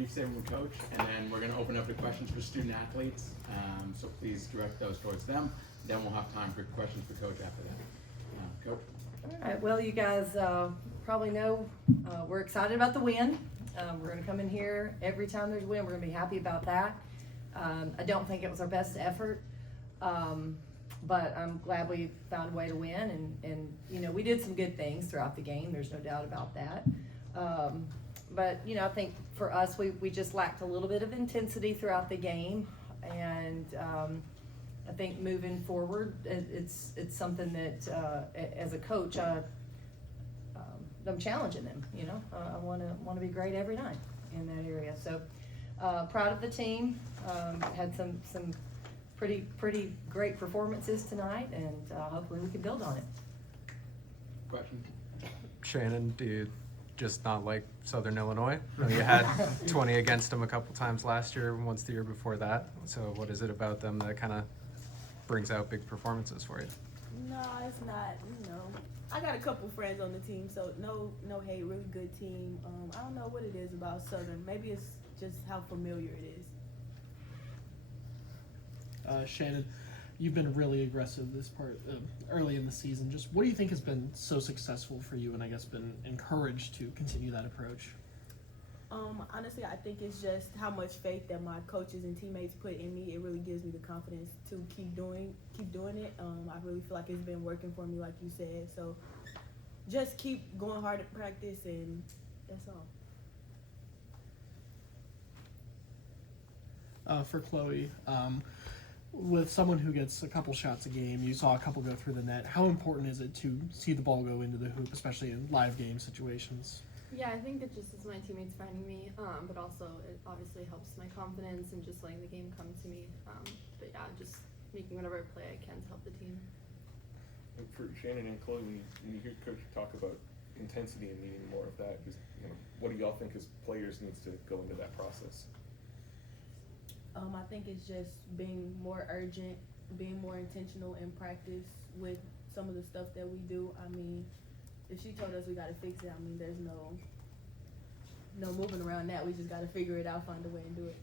brief statement from Coach, and then we're going to open up the questions for student athletes. So please direct those towards them. Then we'll have time for questions for Coach after that. Coach. All right. Well, you guys probably know we're excited about the win. We're going to come in here every time there's a win. We're going to be happy about that. I don't think it was our best effort, but I'm glad we found a way to win. And you know, we did some good things throughout the game. There's no doubt about that. But you know, I think for us, we just lacked a little bit of intensity throughout the game, and I think moving forward, it's something that as a coach, I'm challenging them. You know, I want to be great every night in that area. So proud of the team. Had some pretty great performances tonight, and hopefully we can build on it. Question. Shannon, do you just not like Southern Illinois? You had 20 against them a couple times last year, once the year before that. So what is it about them that kind of brings out big performances for you? No, it's not. You know, I got a couple friends on the team, so no hate. Really good team. I don't know what it is about Southern. Maybe it's just how familiar it is. Shannon, you've been really aggressive this part early in the season. Just what do you think has been so successful for you, and I guess been encouraged to continue that approach? Honestly, I think it's just how much faith that my coaches and teammates put in me. It really gives me the confidence to keep doing it. I really feel like it's been working for me, like you said. So just keep going hard at practice, and that's all. For Chloe, with someone who gets a couple shots a game, you saw a couple go through the net. How important is it to see the ball go into the hoop, especially in live game situations? Yeah, I think it just is my teammates finding me, but also it obviously helps my confidence and just letting the game come to me. But yeah, just making whatever play I can to help the team. And for Shannon and Chloe, when you hear Coach talk about intensity and needing more of that, just, you know, what do y'all think as players needs to go into that process? I think it's just being more urgent, being more intentional in practice with some of the stuff that we do. I mean, if she told us we got to fix it, I mean, there's no moving around that. We just got to figure it out, find a way and do it.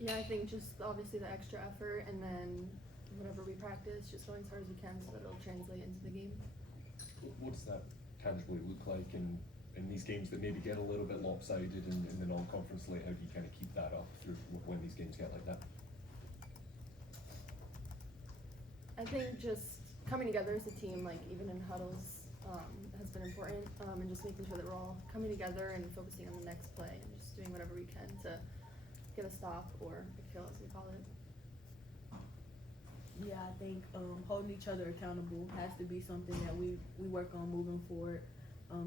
Yeah, I think just obviously the extra effort, and then whatever we practice, just going as hard as we can so that it'll translate into the game. What does that tangibly look like in these games that maybe get a little bit lopsided in the non-conference slate? How do you kind of keep that up through when these games get like that? I think just coming together as a team, like even in huddles, has been important, and just making sure that we're all coming together and focusing on the next play and just doing whatever we can to get a stop or a kill, as we call it. Yeah, I think holding each other accountable has to be something that we work on moving forward.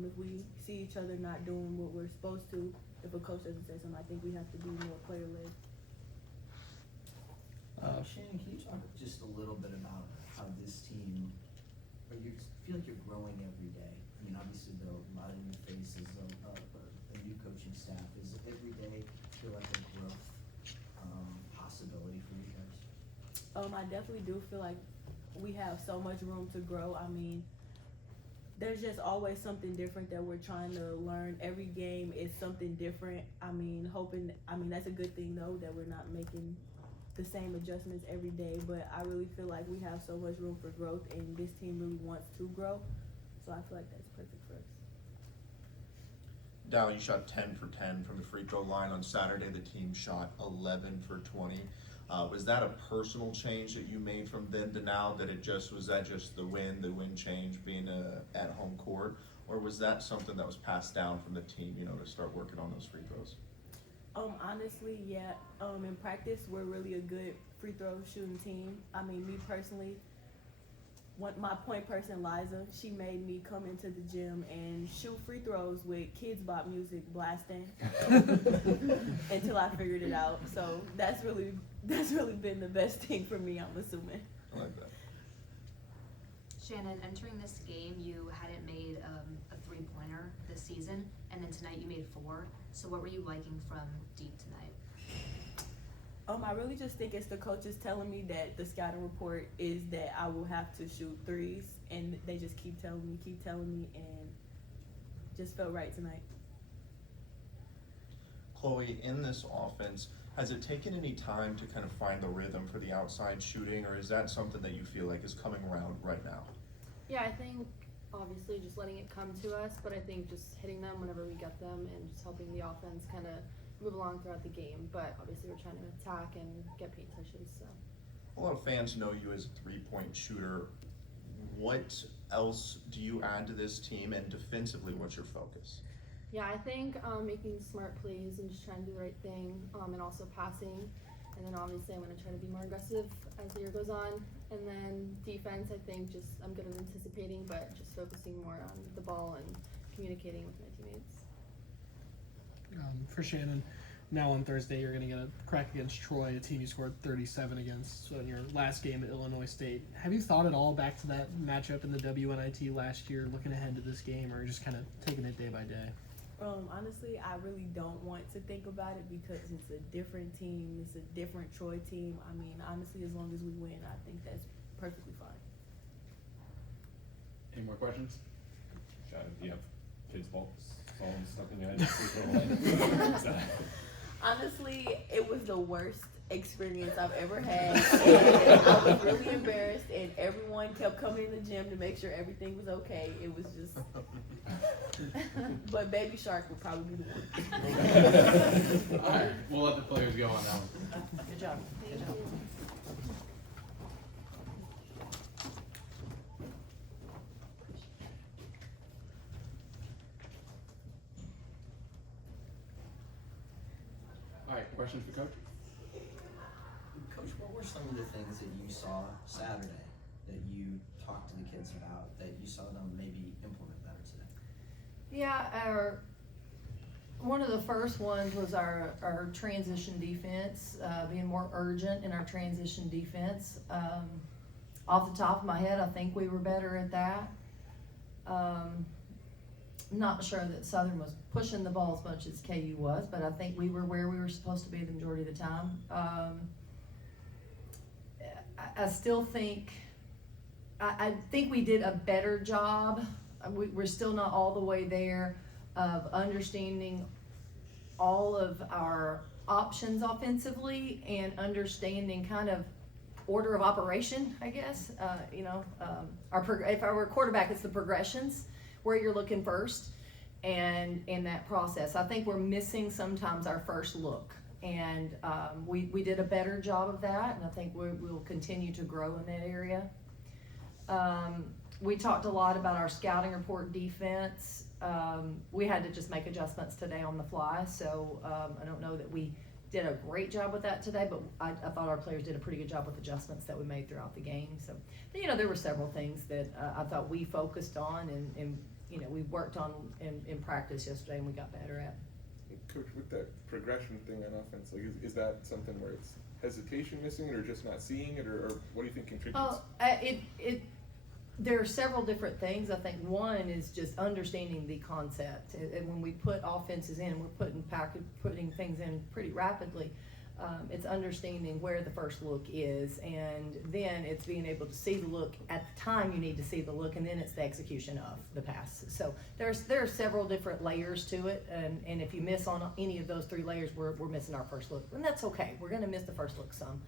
If we see each other not doing what we're supposed to, if a coach doesn't say something, I think we have to be more player-led. Shannon, can you talk just a little bit about how this team, or you feel like you're growing every day? I mean, obviously there are a lot of new faces of a new coaching staff. Is it every day feel like a growth possibility for you guys? I definitely do feel like we have so much room to grow. I mean, there's just always something different that we're trying to learn. Every game is something different. I mean, that's a good thing though, that we're not making the same adjustments every day, but I really feel like we have so much room for growth, and this team really wants to grow. So I feel like that's perfect for us. Dowell, you shot 10 for 10 from the free throw line on Saturday. The team shot 11 for 20. Was that a personal change that you made from then to now? Was that just the wind change being at home court, or was that something that was passed down from the team, to start working on those free throws? Honestly, yeah. In practice, we're really a good free throw shooting team. I mean, me personally, my point person, Liza, she made me come into the gym and shoot free throws with Kids Bop music blasting until I figured it out. So that's really been the best thing for me, I'm assuming. I like that. Shannon, entering this game, you hadn't made a three-pointer this season, and then tonight you made 4. So what were you liking from deep tonight? I really just think it's the coaches telling me that the scouting report is that I will have to shoot threes, and they just keep telling me, and just felt right tonight. Chloe, in this offense, has it taken any time to kind of find the rhythm for the outside shooting, or is that something that you feel like is coming around right now? Yeah, I think obviously just letting it come to us, but I think just hitting them whenever we get them and just helping the offense kind of move along throughout the game. But obviously we're trying to attack and get paint touches. So A lot of fans know you as a three-point shooter. What else do you add to this team, and defensively, what's your focus? yeah, I think making smart plays and just trying to do the right thing, and also passing. And then obviously I'm going to try to be more aggressive as the year goes on. And then defense, I think just I'm good at anticipating, but just focusing more on the ball and communicating with my teammates. For Shannon, now on Thursday you're going to get a crack against Troy, a team you scored 37 against in your last game at Illinois State. Have you thought at all back to that matchup in the WNIT last year, looking ahead to this game, or just kind of taking it day by day? Honestly, I really don't want to think about it because it's a different team. It's a different Troy team. I mean, honestly, as long as we win, I think that's perfectly fine. Any more questions? Shannon, do you have kids' songs stuck in your head? Honestly, it was the worst experience I've ever had. And I was really embarrassed, and everyone kept coming in the gym to make sure everything was okay. It was just. But Baby Shark would probably be the one. All right, we'll let the players go on that one. Good job. Good job. All right, questions for Coach? Coach, what were some of the things that you saw Saturday that you talked to the kids about, that you saw them maybe implement better today? Yeah, one of the first ones was our transition defense, being more urgent in our transition defense. Off the top of my head, I think we were better at that. Not sure that Southern was pushing the ball as much as KU was, but I think we were where we were supposed to be the majority of the time. I still think, I think we did a better job. We're still not all the way there of understanding all of our options offensively and understanding kind of order of operation, I guess. If I were a quarterback, it's the progressions, where you're looking first, and in that process. I think we're missing sometimes our first look, and we did a better job of that, and I think we'll continue to grow in that area. We talked a lot about our scouting report defense. We had to just make adjustments today on the fly, so I don't know that we did a great job with that today, but I thought our players did a pretty good job with adjustments that we made throughout the game. So, there were several things that I thought we focused on and we worked on in practice yesterday, and we got better at. Coach, with that progression thing on offense, like is that something where it's hesitation missing it, or just not seeing it, or what do you think contributes? There are several different things. I think one is just understanding the concept, and when we put offenses in, we're putting things in pretty rapidly. It's understanding where the first look is, and then it's being able to see the look at the time you need to see the look, and then it's the execution of the pass. So there are several different layers to it, and if you miss on any of those three layers, we're missing our first look, and that's okay. We're going to miss the first look some,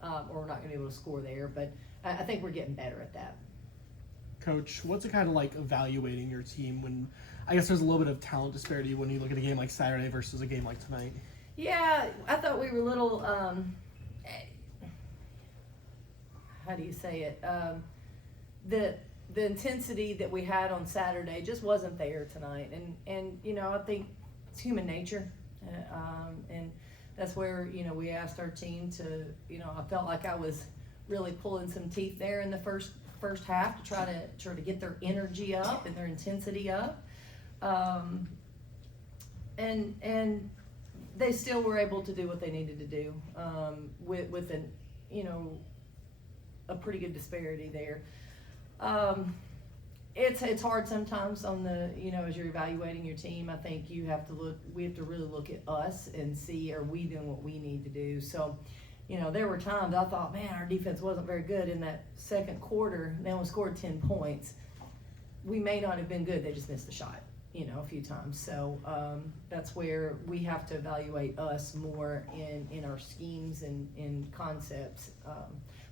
or we're not going to be able to score there, but I think we're getting better at that. Coach, what's it kind of like evaluating your team when, I guess there's a little bit of talent disparity when you look at a game like Saturday versus a game like tonight? Yeah, I thought we were a little, how do you say it? The intensity that we had on Saturday just wasn't there tonight. And I think it's human nature. And that's where, we asked our team to, I felt like I was really pulling some teeth there in the first half to try to get their energy up and their intensity up. And they still were able to do what they needed to do with an a pretty good disparity there. It's hard sometimes on the as you're evaluating your team. I think we have to really look at us and see, are we doing what we need to do. So there were times I thought, man, our defense wasn't very good in that second quarter. They only scored 10 points. We may not have been good. They just missed the shot. a few times. So that's where we have to evaluate us more in our schemes and in concepts.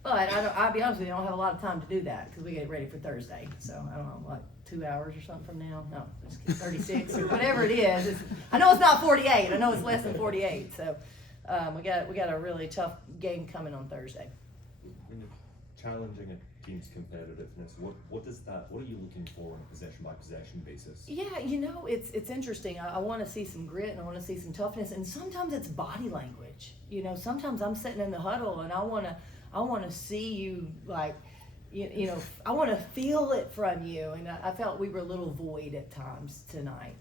But I'll be honest with you, I don't have a lot of time to do that because we get ready for Thursday. So I don't know, like 2 hours or something from now. No, just 36 or whatever it is. I know it's not 48. I know it's less than 48. So we got a really tough game coming on Thursday. When you're challenging a team's competitiveness, what are you looking for on a possession by possession basis? Yeah, it's interesting. I want to see some grit and I want to see some toughness, and sometimes it's body language. Sometimes I'm sitting in the huddle and I want to see you, like, I want to feel it from you, and I felt we were a little void at times tonight.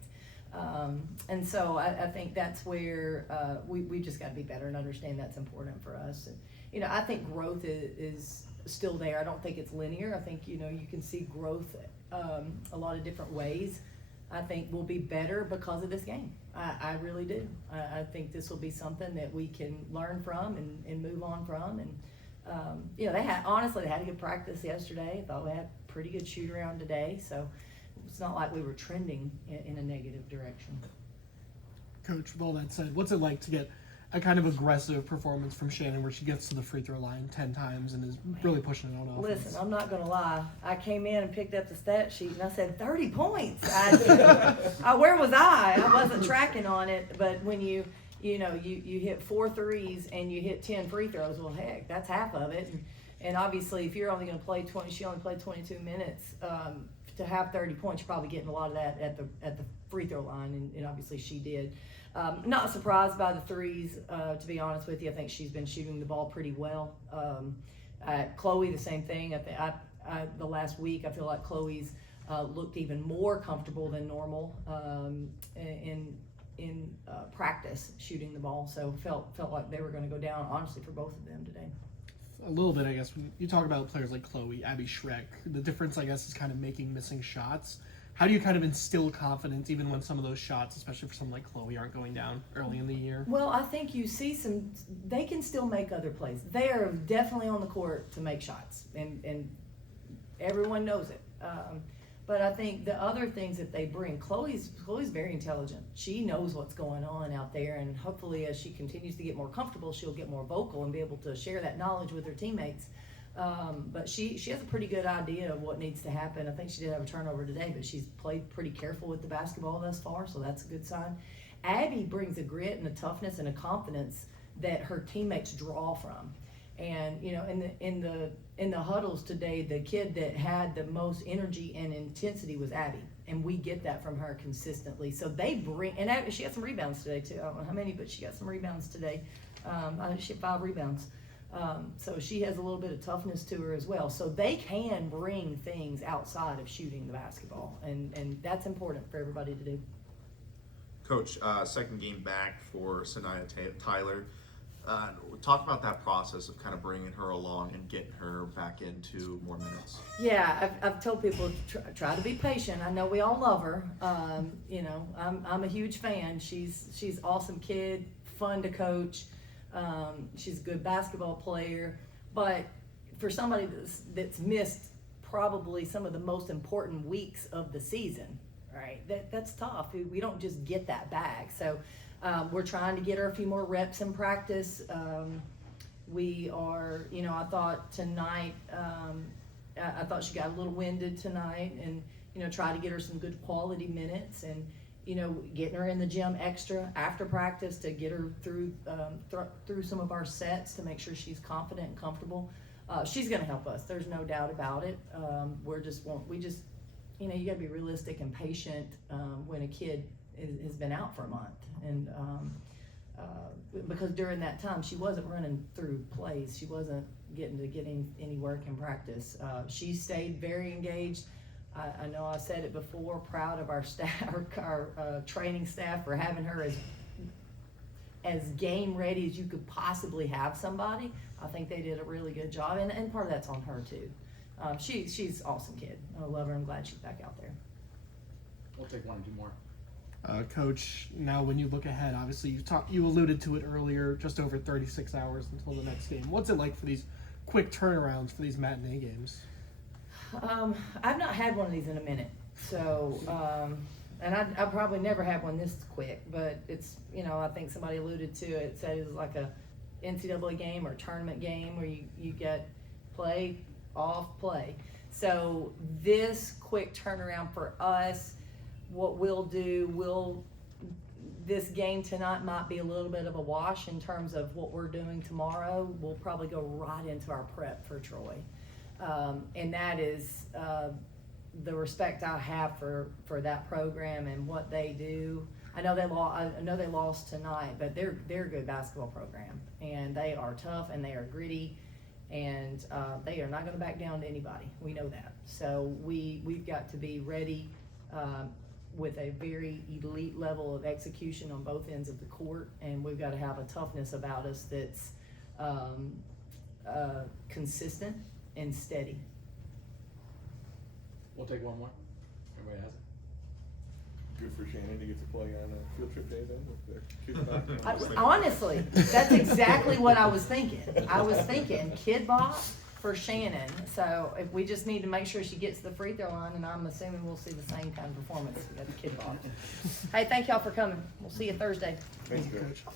And so I think that's where we just got to be better and understand that's important for us. And, I think growth is still there. I don't think it's linear. I think, you can see growth a lot of different ways. I think we'll be better because of this game. I really do. I think this will be something that we can learn from and move on from. And, they had a good practice yesterday. I thought we had a pretty good shoot around today. So it's not like we were trending in a negative direction. Coach, with all that said, what's it like to get a kind of aggressive performance from Shannon where she gets to the free throw line 10 times and is really pushing it on offense? Listen, I'm not going to lie. I came in and picked up the stat sheet and I said 30 points. Where was I? I wasn't tracking on it. But when you hit 4 threes and you hit 10 free throws, well, heck, that's half of it. And obviously, if you're only going to play 20, she only played 22 minutes. To have 30 points, you're probably getting a lot of that at the free throw line, and obviously she did. Not surprised by the threes, to be honest with you. I think she's been shooting the ball pretty well. Chloe, the same thing. The last week, I feel like Chloe's looked even more comfortable than normal in practice shooting the ball. So felt like they were going to go down, honestly, for both of them today. A little bit, I guess, when you talk about players like Chloe, Abby Schreck, the difference, I guess, is kind of making missing shots. How do you kind of instill confidence even when some of those shots, especially for someone like Chloe, aren't going down early in the year? Well, I think you see they can still make other plays. They are definitely on the court to make shots, and everyone knows it. But I think the other things that they bring, Chloe's very intelligent. She knows what's going on out there, and hopefully as she continues to get more comfortable, she'll get more vocal and be able to share that knowledge with her teammates. But she has a pretty good idea of what needs to happen. I think she did have a turnover today, but she's played pretty careful with the basketball thus far, so that's a good sign. Abby brings a grit and a toughness and a confidence that her teammates draw from. And in the huddles today, the kid that had the most energy and intensity was Abby, and we get that from her consistently. So they bring, and Abby, she got some rebounds today too. I don't know how many, but she got some rebounds today. She had 5 rebounds. So she has a little bit of toughness to her as well. So they can bring things outside of shooting the basketball, and that's important for everybody to do. Coach, second game back for Sanaya Tyler. Talk about that process of kind of bringing her along and getting her back into more minutes. Yeah, I've told people try to be patient. I know we all love her. I'm a huge fan. She's awesome kid, fun to coach. She's a good basketball player. But for somebody that's missed probably some of the most important weeks of the season, right? That's tough. We don't just get that back. So. We're trying to get her a few more reps in practice. We are, I thought tonight, I thought she got a little winded tonight, and, try to get her some good quality minutes, and, getting her in the gym extra after practice to get her through some of our sets to make sure she's confident and comfortable. She's going to help us. There's no doubt about it. You got to be realistic and patient when a kid has been out for a month, and because during that time she wasn't running through plays, she wasn't getting any work in practice. She stayed very engaged. I know I said it before, proud of our staff, our training staff, for having her as game ready as you could possibly have somebody. I think they did a really good job, and part of that's on her too. She's an awesome kid. I love her. I'm glad she's back out there. We'll take 1 or 2 more. Coach, now when you look ahead, obviously you alluded to it earlier, just over 36 hours until the next game. What's it like for these quick turnarounds for these matinee games? I've not had one of these in a minute, so and I probably never had one this quick, but it's, you know, I think somebody alluded to it, said it was like a NCAA game or tournament game where you get play, off, play. So this quick turnaround for us, what we'll do, this game tonight might be a little bit of a wash in terms of what we're doing tomorrow. We'll probably go right into our prep for Troy. And that is the respect I have for that program and what they do. I know they lost tonight, but they're a good basketball program, and they are tough and they are gritty, and they are not going to back down to anybody. We know that. So we've got to be ready with a very elite level of execution on both ends of the court, and we've got to have a toughness about us that's consistent and steady. We'll take one more. Everybody has it? Good for Shannon to get to play on a field trip day then with the kids back. Honestly, that's exactly what I was thinking. I was thinking kid bop for Shannon. So if we just need to make sure she gets to the free throw line, and I'm assuming we'll see the same kind of performance at the kid bop. Hey, thank y'all for coming. We'll see you Thursday. Thanks, Thank you, Coach. Coach.